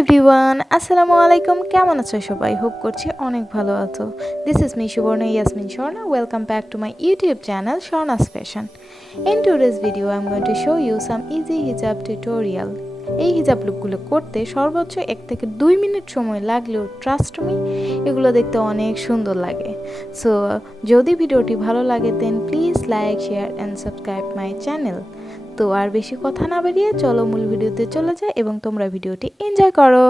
এভরিওয়ান, আসসালামু আলাইকুম। কেমন আছো সবাই? হোপ করছি অনেক ভালো আছো। This is me Shorna Yasmin Shorna. Welcome back to my YouTube channel Shorna's Fashion. In today's video I'm going to show you some easy hijab tutorial. এই হিজাব লুকগুলো করতে সর্বোচ্চ 1 থেকে 2 মিনিট সময় লাগলেও ট্রাস্ট মি এগুলো দেখতে অনেক সুন্দর লাগে। সো যদি ভিডিওটি ভালো লাগে then please like, share and subscribe my channel. তো আর বেশি কথা না বাড়িয়ে চলো মূল ভিডিওতে চলে যাই এবং তোমরা ভিডিওটি এনজয় করো।